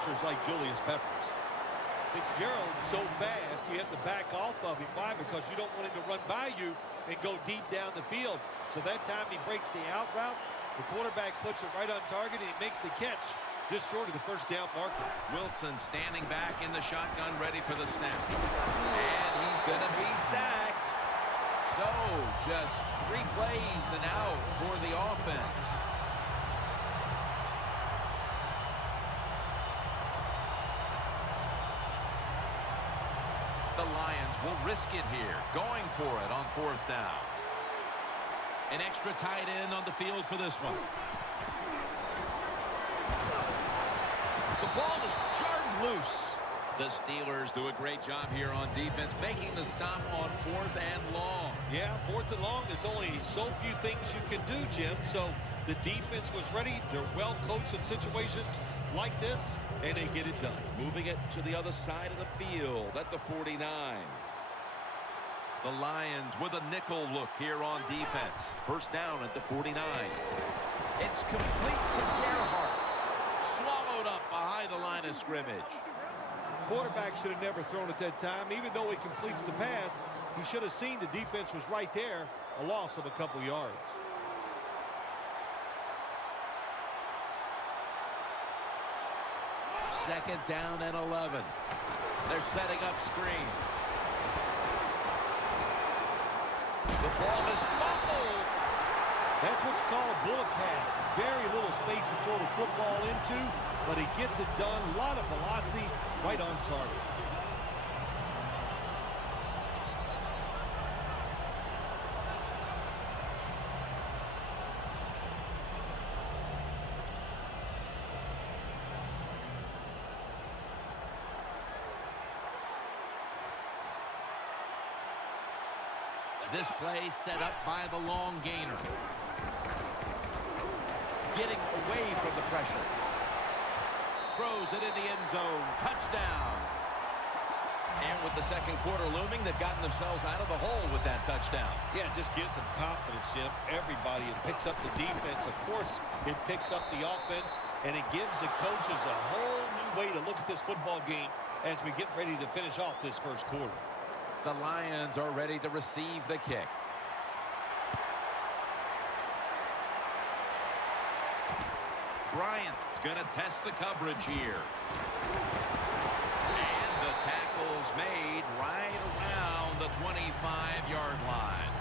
rushers like Julius Peppers. Fitzgerald's so fast, you have to back off of him. Why? Because you don't want him to run by you and go deep down the field. So that time he breaks the out route. The quarterback puts it right on target, and he makes the catch just short of the first down marker. Wilson standing back in the shotgun, ready for the snap. And he's going to be sacked. So just 3 plays and out for the offense. The Lions will risk it here, going for it on 4th down. An extra tight end on the field for this one. The ball is jarred loose. The Steelers do a great job here on defense, making the stop on 4th and long. Yeah, 4th and long, there's only so few things you can do, Jim. So the defense was ready. They're well coached in situations like this, and they get it done. Moving it to the other side of the field at the 49. The Lions with a nickel look here on defense. 1st down at the 49. It's complete to Gerhardt. Swallowed up behind the line of scrimmage. Quarterback should have never thrown it that time. Even though he completes the pass, he should have seen the defense was right there. A loss of a couple yards. Second down and 11. They're setting up screen. The ball is fumbled. That's what you call a bullet pass. Very little space to throw the football into, but he gets it done. A lot of velocity, right on target. This play set up by the long gainer. Getting away from the pressure. Throws it in the end zone. Touchdown. And with the second quarter looming, they've gotten themselves out of the hole with that touchdown. Yeah, it just gives them confidence, Jim. Everybody, it picks up the defense. Of course, it picks up the offense, and it gives the coaches a whole new way to look at this football game as we get ready to finish off this first quarter. The Lions are ready to receive the kick. Bryant's going to test the coverage here. And the tackle's made right around the 25-yard line.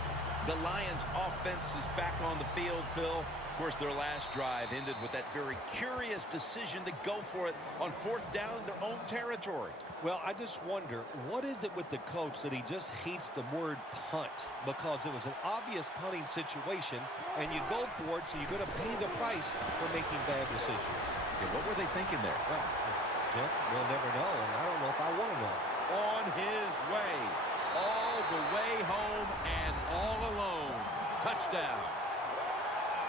The Lions' offense is back on the field, Phil. Of course, their last drive ended with that very curious decision to go for it on 4th down in their own territory. Well, I just wonder, what is it with the coach that he just hates the word punt? Because it was an obvious punting situation, and you go for it, so you're going to pay the price for making bad decisions. Okay, what were they thinking there? Well, Jim, we'll never know, and I don't know if I want to know. On his way, all the way home and all alone. Touchdown.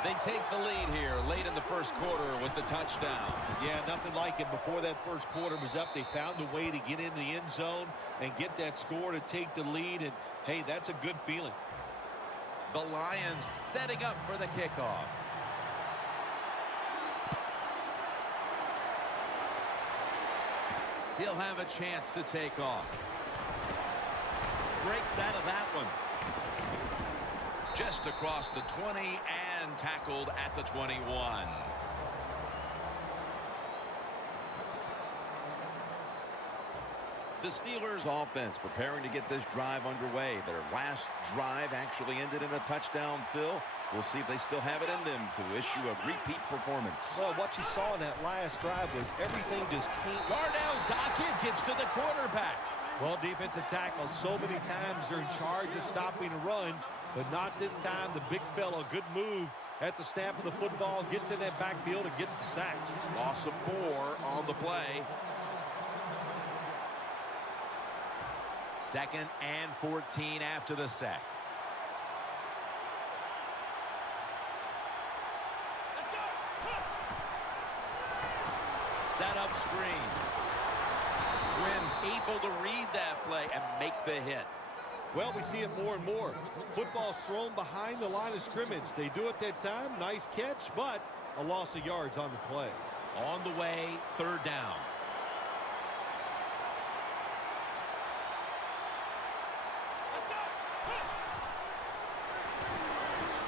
They take the lead here late in the first quarter with the touchdown. Yeah, nothing like it. Before that first quarter was up, they found a way to get in the end zone and get that score to take the lead. And, hey, that's a good feeling. The Lions setting up for the kickoff. He'll have a chance to take off. Breaks out of that one. Just across the 20 and tackled at the 21. The Steelers offense preparing to get this drive underway. Their last drive actually ended in a touchdown, Phil. We'll see if they still have it in them to issue a repeat performance. Well, what you saw in that last drive was everything just came. Darnell Dockett gets to the quarterback. Well, defensive tackles so many times they're in charge of stopping a run, but not this time. The big fella, good move at the snap of the football, gets in that backfield and gets the sack. Loss of 4 on the play. 2nd and 14 after the sack. Set up screen. Quinn's able to read that play and make the hit. Well, we see it more and more. Football's thrown behind the line of scrimmage. They do it that time. Nice catch, but a loss of yards on the play. On the way, 3rd down.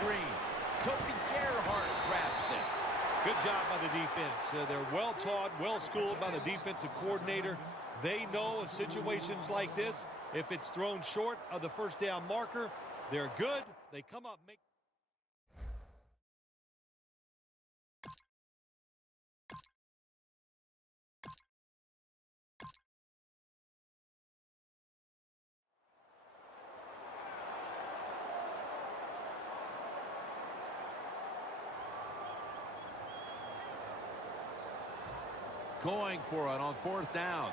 screen. Toby Gerhardt grabs it. Good job by the defense. They're well taught, well schooled by the defensive coordinator. They know in situations like this, if it's thrown short of the first down marker, they're good. They come up, make. Going for it on fourth down.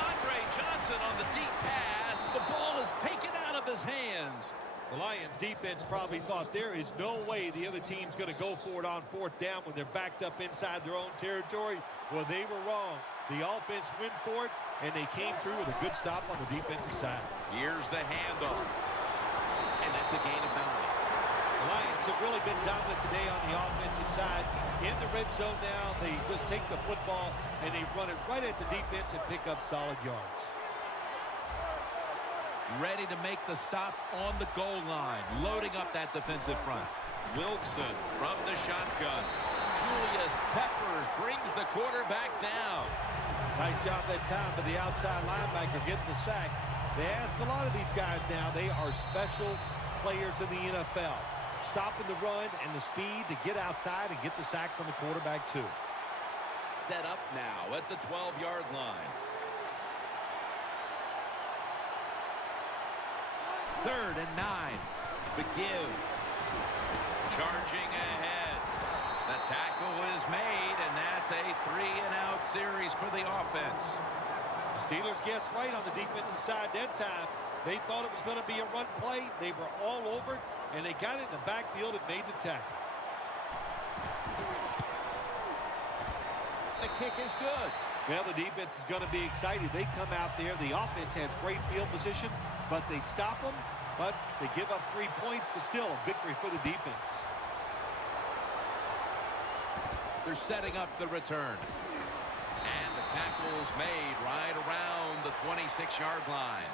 Andre Johnson on the deep pass. The ball is taken out of his hands. The Lions defense probably thought there is no way the other team's going to go for it on fourth down when they're backed up inside their own territory. Well, they were wrong. The offense went for it, and they came through with a good stop on the defensive side. Here's the handoff. And that's a gain of 9. The Lions have really been dominant today on the offensive side. In the red zone now, they just take the football, and they run it right at the defense and pick up solid yards. Ready to make the stop on the goal line. Loading up that defensive front. Wilson from the shotgun. Julius Peppers brings the quarterback down. Nice job that time by the outside linebacker getting the sack. They ask a lot of these guys now. They are special players in the NFL. Stopping the run and the speed to get outside and get the sacks on the quarterback too. Set up now at the 12-yard line. 3rd and 9. The give. Charging ahead. The tackle is made, and that's a 3-and-out series for the offense. The Steelers guessed right on the defensive side that time. They thought it was going to be a run play. They were all over it, and they got it in the backfield and made the tackle. The kick is good. Well, the defense is going to be excited. They come out there. The offense has great field position, but they stop them. But they give up 3 points, but still a victory for the defense. They're setting up the return. And the tackle is made right around the 26-yard line.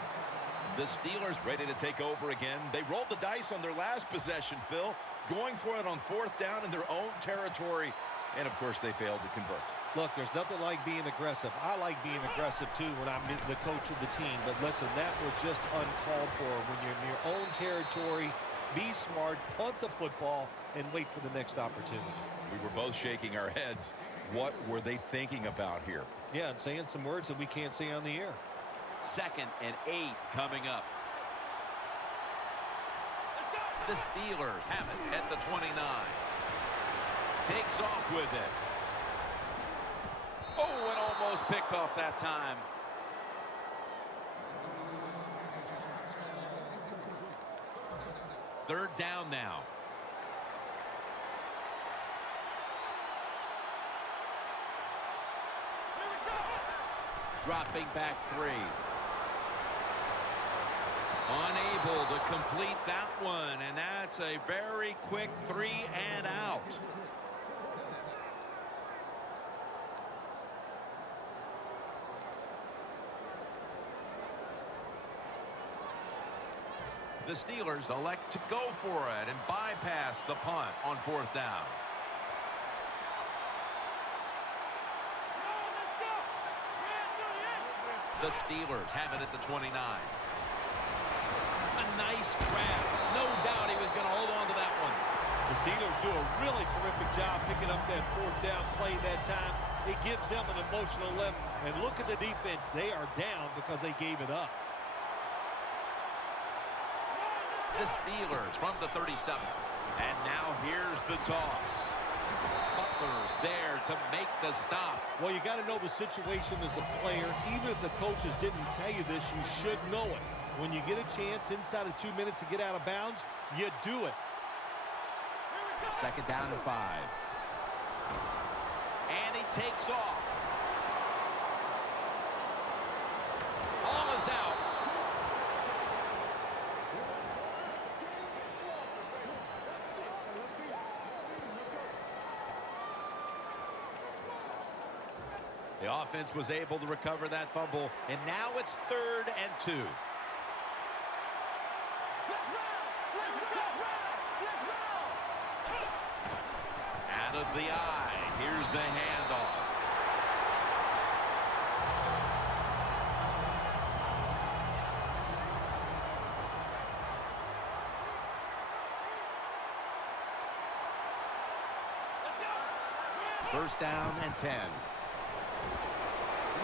The Steelers ready to take over again. They rolled the dice on their last possession, Phil, going for it on fourth down in their own territory. And, of course, they failed to convert. Look, there's nothing like being aggressive. I like being aggressive, too, when I'm the coach of the team. But listen, that was just uncalled for. When you're in your own territory, be smart, punt the football, and wait for the next opportunity. We were both shaking our heads. What were they thinking about here? Yeah, and saying some words that we can't say on the air. 2nd and 8 coming up. The Steelers have it at the 29. Takes off with it. Oh, and almost picked off that time. Third down now. Dropping back 3. Unable to complete that one, and that's a very quick 3-and-out. The Steelers elect to go for it and bypass the punt on fourth down. The Steelers have it at the 29. A nice grab. No doubt he was going to hold on to that one. The Steelers do a really terrific job picking up that fourth down play that time. It gives them an emotional lift. And look at the defense. They are down because they gave it up. The Steelers from the 37. And now here's the toss. Butler's there to make the stop. Well, you got to know the situation as a player. Even if the coaches didn't tell you this, you should know it. When you get a chance inside of 2 minutes to get out of bounds, you do it. 2nd down and 5. And he takes off. Ball is out. The offense was able to recover that fumble, and now it's 3rd and 2. Out of the eye. Here's the handoff. First down and 10.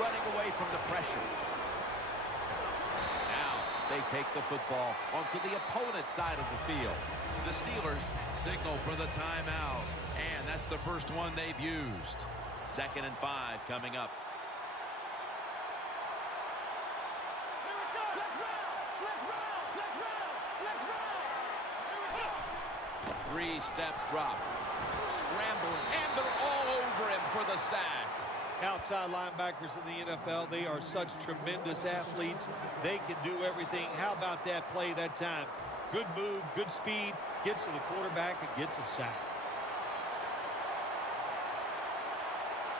Running away from the pressure. Now they take the football onto the opponent's side of the field. The Steelers signal for the timeout, and that's the first one they've used. 2nd and 5 coming up. Three-step drop. Scrambling, and they're all over him for the sack. Outside linebackers in the NFL, they are such tremendous athletes. They can do everything. How about that play that time? Good move, good speed, gets to the quarterback and gets a sack.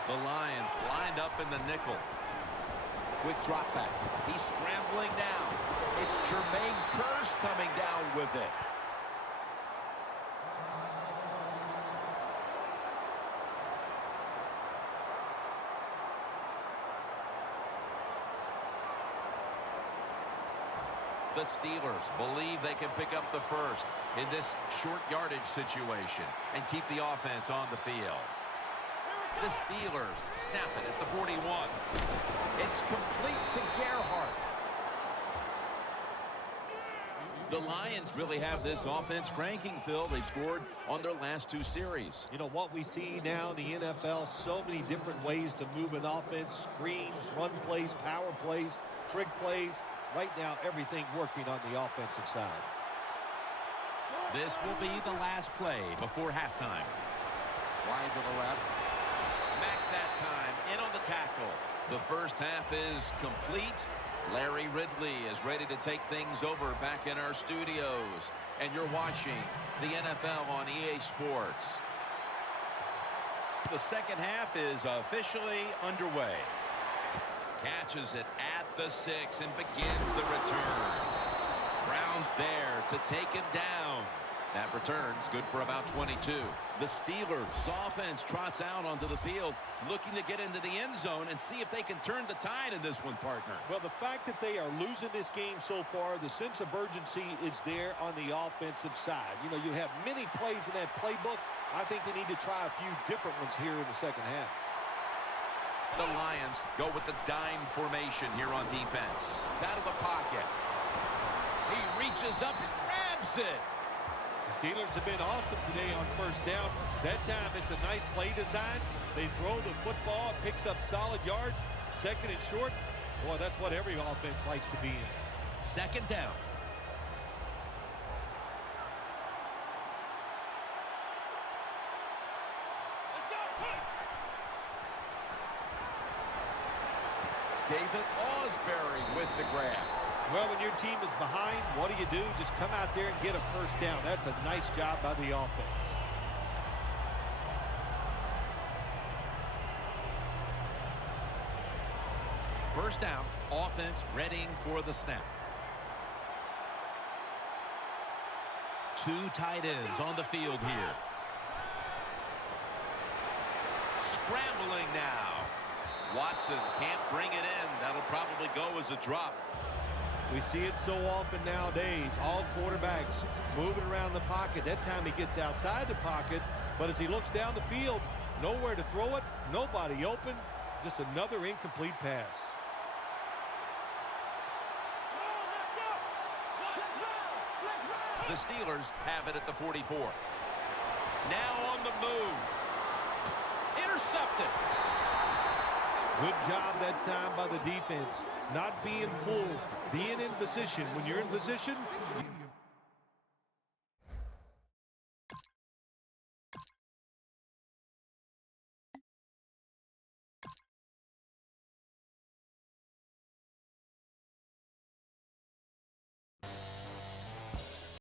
The Lions lined up in the nickel. Quick drop back. He's scrambling down. It's Jermaine Kearse coming down with it. The Steelers believe they can pick up the first in this short yardage situation and keep the offense on the field. The Steelers snap it at the 41. It's complete to Gerhardt. The Lions really have this offense cranking, Phil. They scored on their last 2 series. You know what we see now in the NFL, so many different ways to move an offense, screens, run plays, power plays, trick plays. Right now, everything working on the offensive side. This will be the last play before halftime. Wide to the left. Mack that time, in on the tackle. The first half is complete. Larry Ridley is ready to take things over back in our studios. And you're watching the NFL on EA Sports. The second half is officially underway. Catches it at the 6 and begins the return. Brown's there to take him down. That return's good for about 22. The Steelers offense trots out onto the field, looking to get into the end zone and see if they can turn the tide in this one, partner. Well, the fact that they are losing this game so far, the sense of urgency is there on the offensive side. You know, you have many plays in that playbook. I think they need to try a few different ones here in the second half. The Lions go with the dime formation here on defense. Out of the pocket. He reaches up and grabs it. The Steelers have been awesome today on first down. That time it's a nice play design. They throw the football, picks up solid yards. 2nd and short. Boy, that's what every offense likes to be in. 2nd down. David Osbury with the grab. Well, when your team is behind, what do? Just come out there and get a first down. That's a nice job by the offense. First down, offense readying for the snap. 2 tight ends on the field here. Scrambling now. Watson can't bring it in. That'll probably go as a drop. We see it so often nowadays. All quarterbacks moving around the pocket. That time he gets outside the pocket, but as he looks down the field, nowhere to throw it, nobody open, just another incomplete pass. The Steelers have it at the 44. Now on the move. Intercepted. Good job that time by the defense. Not being fooled, being in position. When you're in position,